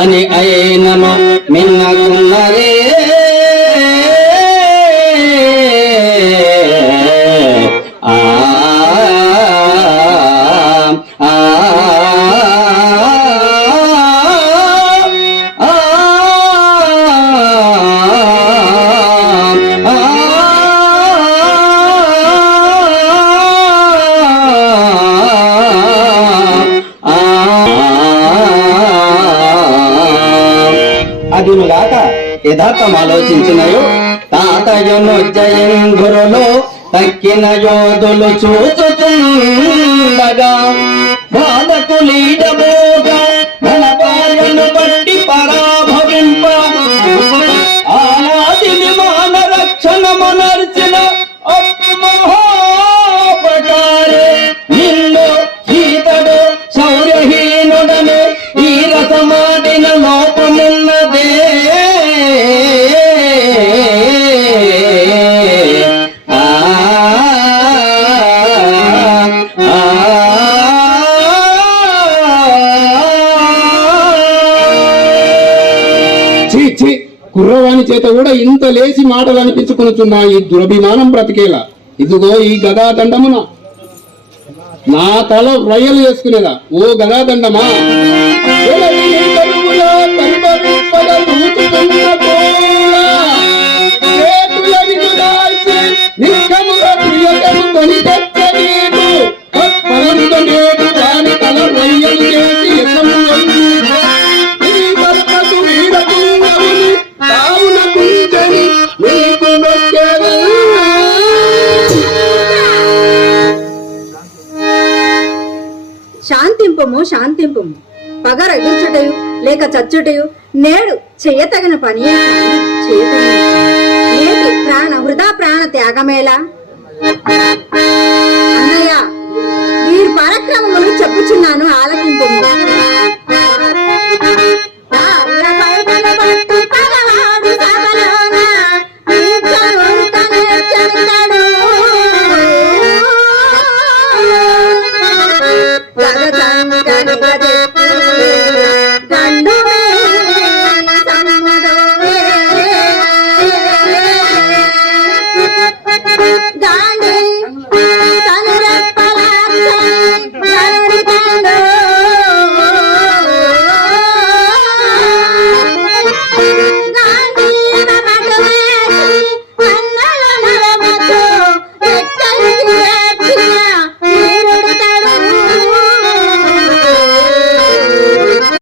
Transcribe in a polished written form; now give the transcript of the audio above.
అని అయినను మిన్నకున్నరే అదినుగాక యథార్థం ఆలోచించినయో తాతయును జయంగురులు తక్కిన యోధులు చూచుతుండగా బాధకులీడబోగా ఘనపాలను బట్టి పరాభవింప ఆనాది విమాన రక్షణ మనర్చిన అప్పి మహాపటారే నిన్ను ఈతడు శౌర్యహీనుడను ఈ రసమాడిన లోపమున్నదే కుర్రవాణి చేత కూడా ఇంత లేచి మాటలు అనిపించుకునుచున్నా ఈ దురభిమానం బ్రతికేలా. ఇదిగో ఈ గదాదండమున నా తల రొయ్యలు చేసుకునేదా ఓ గదాదండమా. శాంతింపము శాంతింపము పగరగించుటయు లేక చచ్చుటయు నేడు చేయతగిన పని నేటి వృధా ప్రాణ త్యాగమేలా. అన్నయ్య వీరి పరాక్రమములు చెప్పుచున్నాను ఆలకింపు.